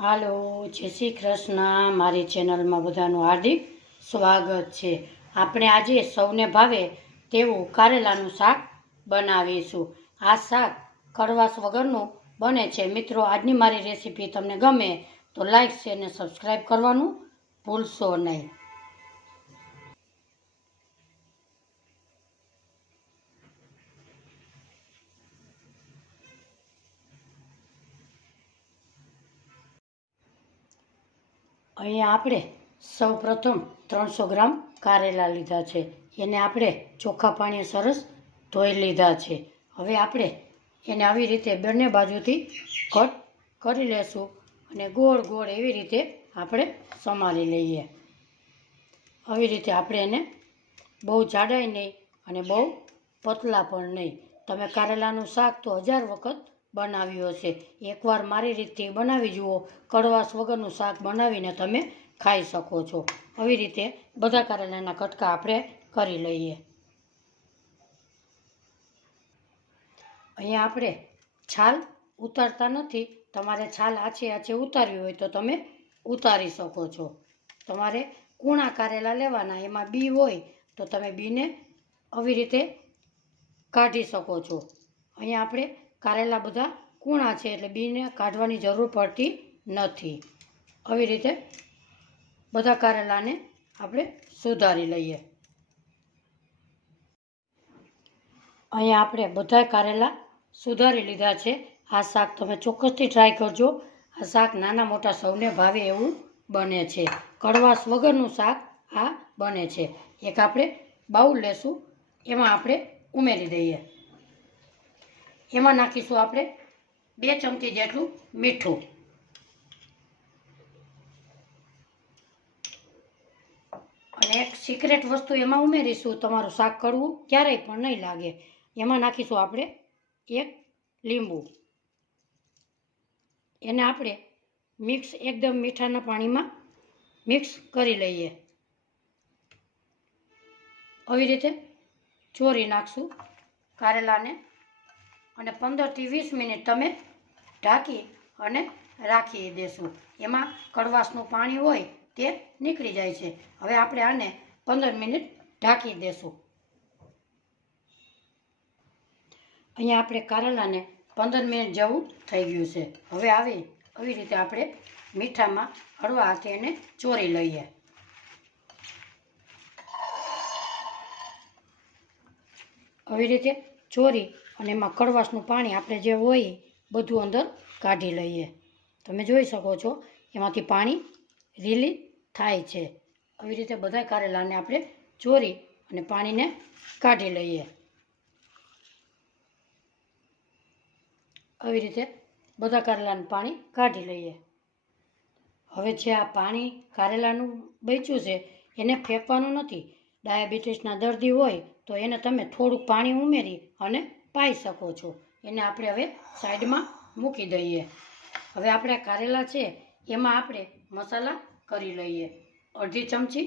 હાલો, જય શ્રી કૃષ્ણ. મારી ચેનલમાં બધાનું હાર્દિક સ્વાગત છે. આપણે આજે સૌને ભાવે તેવું કારેલાનું શાક બનાવીશું. આ શાક કડવાશ વગરનું બને છે. મિત્રો, આજની મારી રેસીપી તમને ગમે તો લાઈક, શેર અને સબસ્ક્રાઈબ કરવાનું ભૂલશો નહીં. અહીંયા આપણે સૌ પ્રથમ ત્રણસો ગ્રામ કારેલા લીધા છે. એને આપણે ચોખ્ખા પાણીએ સરસ ધોઈ લીધા છે. હવે આપણે એને આવી રીતે બંને બાજુથી કટ કરી લેશું અને ગોળ ગોળ એવી રીતે આપણે સમારી લઈએ. આવી રીતે આપણે એને બહુ જાડાઈ નહીં અને બહુ પતલા પણ નહીં. તમે કારેલાનું શાક તો હજાર વખત બનાવ્યું હશે એકવાર મારી રીતથી બનાવી જુઓ. કડવાશ વગરનું શાક બનાવીને તમે ખાઈ શકો છો. આવી રીતે બધા કારેલાના કટકા આપણે કરી લઈએ. અહીંયા આપણે છાલ ઉતારતા નથી. તમારે છાલ આછે આછે ઉતારવી હોય તો તમે ઉતારી શકો છો. તમારે કૂણા કારેલા લેવાના, એમાં બી હોય તો તમે બીને આવી રીતે કાઢી શકો છો. અહીંયા આપણે કારેલા બધા કૂણા છે એટલે બીને કાઢવાની જરૂર પડતી નથી. આવી રીતે બધા કારેલાને આપણે સુધારી લઈએ. અહીંયા આપણે બધા કારેલા સુધારી લીધા છે. આ શાક તમે ચોક્કસથી ટ્રાય કરજો. આ શાક નાના મોટા સૌને ભાવે એવું બને છે. કડવાશ વગરનું શાક આ બને છે. એક આપણે બાઉલ લેશું. એમાં આપણે ઉમેરી દઈએ. એમાં નાખીશું આપણે બે ચમચી જેટલું મીઠું. અને એક સિક્રેટ વસ્તુ એમાં ઉમેરીશું, તમારું શાક કરવું ક્યારેય પણ નહીં લાગે. એમાં નાખીશું આપણે એક લીંબુ. એને આપણે મિક્સ એકદમ મીઠાના પાણીમાં મિક્સ કરી લઈએ. આવી રીતે ચોરી નાખશું કારેલાને. અને પંદરથી વીસ મિનિટ તમે ઢાંકી અને રાખી દેશું. એમાં કડવાશનું પાણી હોય તે નીકળી જાય છે. હવે આપણે આને પંદર મિનિટ ઢાંકી દેશું. અહીંયા આપણે કારેલાને પંદર મિનિટ જેવું થઈ ગયું છે. હવે આવી આવી રીતે આપણે મીઠામાં હળવા હાથે એને ચોરી લઈએ. આવી રીતે ચોરી અને એમાં કડવાશનું પાણી આપણે જે હોય બધું અંદર કાઢી લઈએ. તમે જોઈ શકો છો, એમાંથી પાણી રિલીઝ થાય છે. આવી રીતે બધા કારેલાને આપણે ચોરી અને પાણીને કાઢી લઈએ. આવી રીતે બધા કારેલાનું પાણી કાઢી લઈએ. હવે જે આ પાણી કારેલાનું બચ્યું છે, એને ફેંકવાનું નથી. ડાયાબિટીસના દર્દી હોય તો એને તમે થોડુંક પાણી ઉમેરી અને પાઈ શકો છો. એને આપણે હવે સાઈડમાં મૂકી દઈએ. હવે આપણે કારેલા છે, એમાં આપણે મસાલા કરી લઈએ. અડધી ચમચી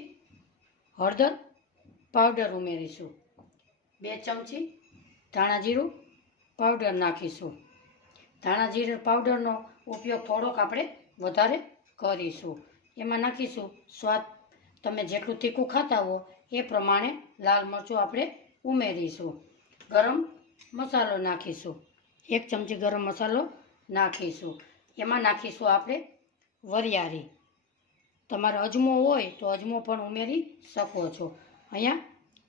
હળદર પાવડર ઉમેરીશું. બે ચમચી ધાણા જીરું પાવડર નાખીશું. ધાણા જીરું પાવડરનો ઉપયોગ થોડોક આપણે વધારે કરીશું. એમાં નાખીશું સ્વાદ. તમે જેટલું તીખું ખાતા હો એ પ્રમાણે લાલ મરચું આપણે ઉમેરીશું. ગરમ મસાલો નાખીશું. એક ચમચી ગરમ મસાલો નાખીશું. એમાં નાખીશું આપણે વરિયાળી. તમારે અજમો હોય તો અજમો પણ ઉમેરી શકો છો. અહીંયા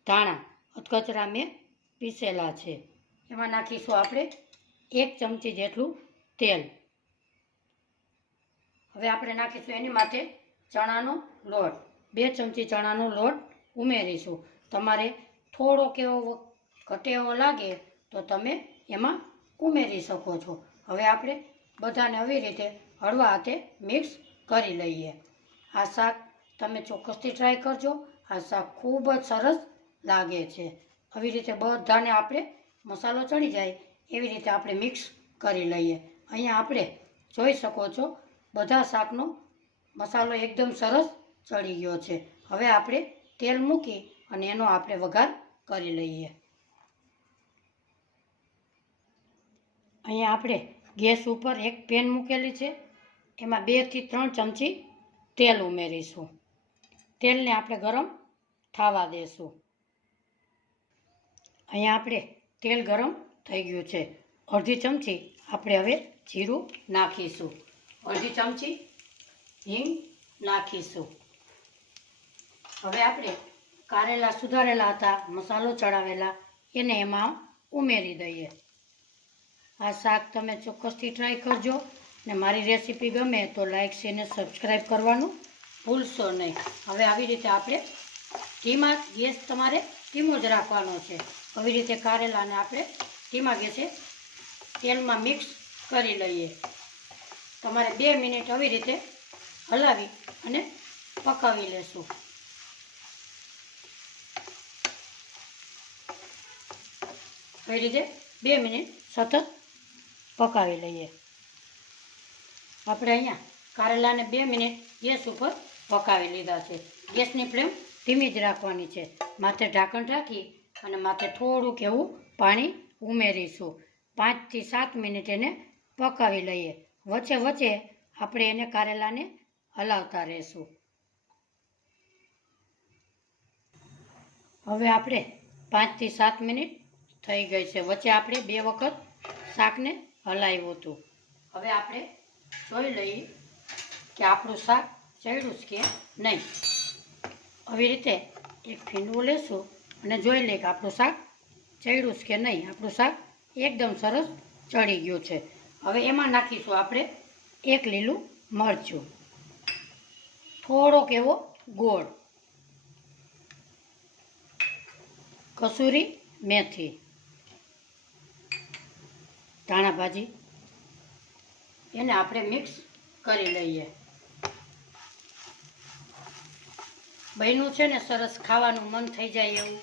ધાણા, અધકચરા મેં પીસેલા છે. એમાં નાખીશું આપણે એક ચમચી જેટલું તેલ. હવે આપણે નાખીશું એની માટે ચણાનો લોટ. બે ચમચી ચણાનો લોટ ઉમેરીશું. તમારે થોડોક એવો ઘટે એવો લાગે તો તમે એમાં ઉમેરી શકો છો. હવે આપણે બધાને આવી રીતે હળવા હાથે મિક્સ કરી લઈએ. આ શાક તમે ચોક્કસથી ટ્રાય કરજો. આ શાક ખૂબ જ સરસ લાગે છે. આવી રીતે બધાને આપણે મસાલો ચડી જાય એવી રીતે આપણે મિક્સ કરી લઈએ. અહીંયા આપણે જોઈ શકો છો બધા શાકનો મસાલો એકદમ સરસ ચડી ગયો છે. હવે આપણે તેલ મૂકી અને એનો આપણે વઘાર કરી લઈએ. અહીંયા આપણે ગેસ ઉપર એક પેન મૂકેલી છે. એમાં બેથી ત્રણ ચમચી તેલ ઉમેરીશું. તેલને આપણે ગરમ થવા દેશું. અહીંયા આપણે તેલ ગરમ થઈ ગયું છે. અડધી ચમચી આપણે હવે જીરું નાખીશું. અડધી ચમચી હિંગ નાખીશું. હવે આપણે કારેલા સુધારેલા હતા, મસાલો ચડાવેલા, એને એમાં ઉમેરી દઈએ. આ શાક તમે ચોક્કસથી ટ્રાય કરજો. ને મારી રેસીપી ગમે તો લાઈક શેર ને સબસ્ક્રાઈબ કરવાનું ભૂલશો નહીં. હવે આવી રીતે આપણે ધીમા ગેસ તમારે ધીમો જ રાખવાનો છે. આવી રીતે કારેલાને આપણે ધીમા ગેસે તેલમાં મિક્સ કરી લઈએ. તમારે બે મિનિટ આવી રીતે હલાવી અને પકાવી લેશું. આવી રીતે બે મિનિટ સતત પકાવી લઈએ. આપણે અહીંયા કારેલાને બે મિનિટ ગેસ ઉપર પકાવી લીધા છે. ગેસની ફ્લેમ ધીમી જ રાખવાની છે. માથે ઢાંકણ રાખી અને માથે થોડુંક એવું પાણી ઉમેરીશું. પાંચથી સાત મિનિટ એને પકાવી લઈએ. વચ્ચે વચ્ચે આપણે એને કારેલાને હલાવતા રહેશું. હવે આપણે પાંચથી સાત મિનિટ થઈ ગઈ છે. વચ્ચે આપણે બે વખત શાકને હલાવ્યું હતું. હવે આપણે જોઈ લઈએ કે આપણું શાક ચડ્યું છે કે નહીં. આવી રીતે એક ફીંડવું લેશું અને જોઈ લઈએ કે આપણું શાક ચડ્યું છે કે નહીં. આપણું શાક એકદમ સરસ ચડી ગયું છે. હવે એમાં નાખીશું આપણે એક લીલું મરચું. થોડોક એવો ગોળ. કસૂરી મેથી. ધાણા ભાજી એને આપણે મિક્સ કરી લઈએ. બન્યું છે ને સરસ ખાવાનું મન થઈ જાય એવું.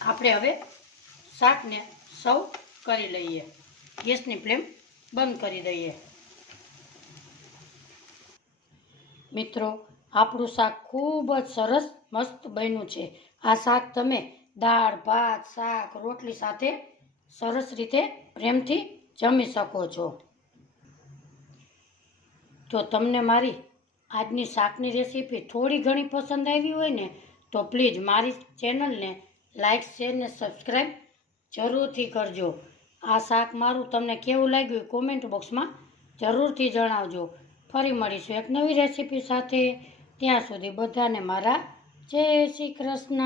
આપણે હવે શાકને સૌ કરી લઈએ. ગેસની ફ્લેમ બંધ કરી દઈએ. મિત્રો, આપણું શાક ખૂબ જ સરસ, મસ્ત બન્યું છે. આ શાક તમે દાળ, ભાત, શાક, રોટલી સાથે સરસ રીતે પ્રેમથી જમી શકો છો. જો તમને મારી આજની શાકની રેસીપી થોડી ઘણી પસંદ આવી હોય ને, તો પ્લીઝ મારી ચેનલને લાઇક શેર ને સબસ્ક્રાઈબ જરૂરથી કરજો. આ શાક મારું તમને કેવું લાગ્યું કોમેન્ટ બોક્સમાં જરૂરથી જણાવજો. ફરી મળીશું એક નવી રેસીપી સાથે. ત્યાં સુધી બધાને મારા જય શ્રી કૃષ્ણ.